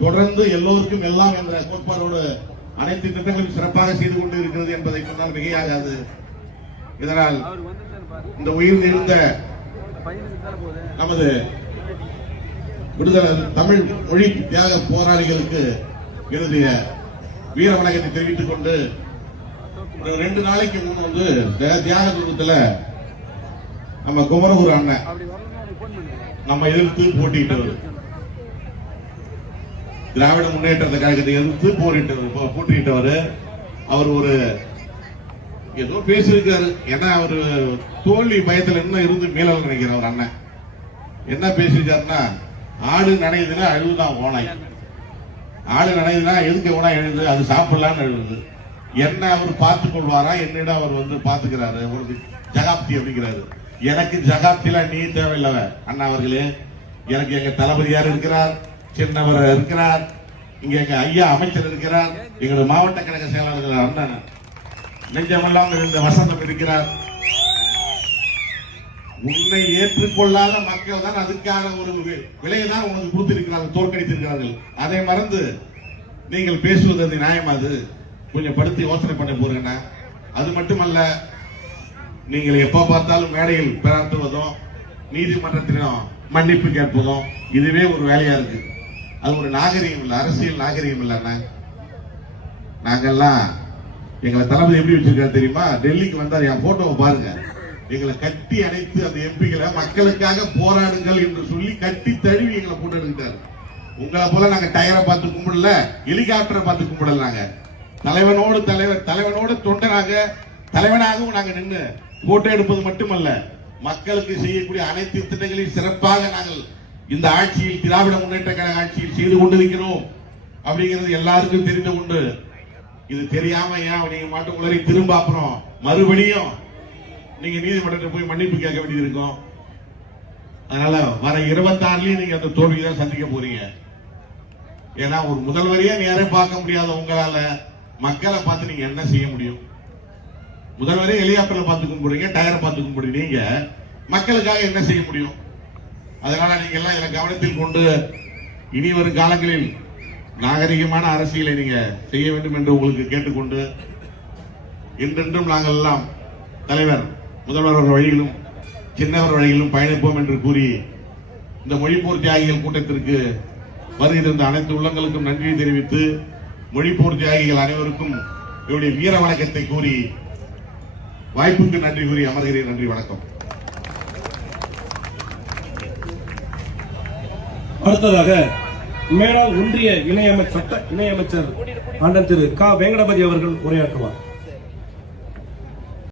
தொடர்ந்து எல்லோருக்கும் எல்லாம் என்ற கோட்பாடோடு அனைத்து திட்டங்களும் சிறப்பாக செய்து கொண்டு இருக்கிறது என்பதை சொன்னால் மிகையாகாது. இதனால் இந்த உயிர் இருந்த நமது விடுதலை தமிழ் மொழி தியாக போராளிகளுக்கு என்னுடைய வீர வணக்கத்தை தெரிவித்துக் கொண்டு ஒரு ரெண்டு நாளைக்கு முன் வந்து தியாக தூரத்துல நம்ம குமரகுரு அண்ணன் நம்ம எதிர்த்து போட்டிட்டு திராவிட முன்னேற்றத்தை கழகத்தை எதிர்த்து போரிட்டு போட்டியிட்டவர் அவர் ஒரு ஏதோ பேசியிருக்காரு. ஏன்னா அவர் தோல்வி பயத்தில் இன்னும் இருந்து மீளல் நினைக்கிறார் அவர் அண்ணன். என்ன பேசியிருக்காருன்னா ஆடு நனையுதுன்னா அழுதுதான் ஓனாய் ஆடு நனையுதுன்னா எதுக்கு ஓனாய் எழுது அது சாப்பிடலான்னு எழுது என்ன அவர் பார்த்து கொள்வாரா? என்னிடம் அவர் வந்து பாத்துக்கிறாரு அவருக்கு ஜகாப்தி அப்படிங்கிறாரு. எனக்கு ஜகாப்திலாம் நீ தேவையில்லவ அண்ணா அவர்களே எனக்கு எங்க தளபதியார் இருக்கிறார்? சின்னவர் இருக்கிறார். இங்கே எங்கள் ஐயா அமைச்சர் இருக்கிறார். எங்களுடைய மாவட்ட கழக செயலாளர்கள் அண்ணன் நெஞ்சமெல்லாம் இந்த வசந்தம் இருக்கிறார். உன்னை ஏற்றுக்கொள்ளாத மக்கள் தான் அதுக்கான ஒரு விலையை தான் உனக்கு கொடுத்திருக்கிறார்கள் தோற்கடித்திருக்கிறார்கள். அதை மறந்து நீங்கள் பேசுவது அது நியாயமா அது. கொஞ்சம் படுத்து யோசனை பண்ண போறீங்கன்னா அது மட்டுமல்ல நீங்கள் எப்போ பார்த்தாலும் மேடையில் பிரார்த்துவதும் நீதிமன்றத்திலும் மன்னிப்பு கேட்பதும் இதுவே ஒரு வேலையா இருக்கு. அது ஒரு நாகரிகம் இல்லை அரசியல் நாகரிகம் இல்லைண்ணா நாங்கெல்லாம் எங்களை தளபதி எப்படி வச்சிருக்காரு தெரியுமா? டெல்லிக்கு வந்தார் என் போட்டோவை பாருங்க. எங்களை கட்டி அணைத்து அந்த எம்பிகளை மக்களுக்காக போராடுங்கள் என்று சொல்லி கட்டி தழுவி எங்களை போட்டு எடுக்கிட்டாரு உங்களை போல நாங்க டயரை பார்த்து கும்பிடல ஹெலிகாப்டரை பார்த்து கும்பிடல நாங்க. தலைவனோடு தலைவர் தலைவனோடு தொண்டராக தலைவனாகவும் நாங்க நின்று போட்டோ எடுப்பது மட்டுமல்ல மக்களுக்கு செய்யக்கூடிய அனைத்து திட்டங்களையும் சிறப்பாக நாங்கள் இந்த ஆட்சியில் திராவிட முன்னேற்ற கழக ஆட்சியில் செய்து கொண்டிருக்கிறோம் அப்படிங்கிறது எல்லாருக்கும் தெரிந்து கொண்டு இது தெரியாம ஏன் நீங்க மாட்டு உலரை திரும்ப அப்புறம் மறுபடியும் நீங்க நீதிமன்றத்தில் போய் மன்னிப்பு கேட்க வேண்டியது இருக்கும். அதனால வர இருபத்தாறுலயும் நீங்க அந்த தோல்வியை தான் சந்திக்க போறீங்க. ஏன்னா ஒரு முதல்வரையே நேரம் பார்க்க முடியாத உங்களால மக்களை பார்த்து நீங்க என்ன செய்ய முடியும்? முதல்வரே ஹெலிகாப்டர்ல பார்த்து கும்பிடுறீங்க டயரை பார்த்து கும்பிடுறீங்க. நீங்க மக்களுக்காக என்ன செய்ய முடியும்? அதனால நீங்க எல்லாம் இதை கவனத்தில் கொண்டு இனி வரும் காலங்களில் நாகரிகமான அரசியலை நீங்க செய்ய வேண்டும் என்று உங்களுக்கு கேட்டுக்கொண்டு என்றென்றும் நாங்கள் எல்லாம் தலைவர் முதல்வர் வழியிலும் சின்னவர் வழியிலும் பயணிப்போம் என்று கூறி இந்த மொழிப்போர் தியாகிகள் கூட்டத்திற்கு வருகின்ற அனைத்து உள்ளங்களுக்கும் நன்றியை தெரிவித்து மொழிப்போர் தியாகிகள் அனைவருக்கும் என்னுடைய வீர வணக்கத்தை கூறி வாய்ப்புக்கு நன்றி கூறி அமர்கிறேன். நன்றி வணக்கம். அடுத்ததாக மேலாள் ஒன்றிய இணையமைச்சர் சட்ட இணையமைச்சர் அண்ணன் திரு க. வெங்கடபதி அவர்கள் உரையாற்றுவார்.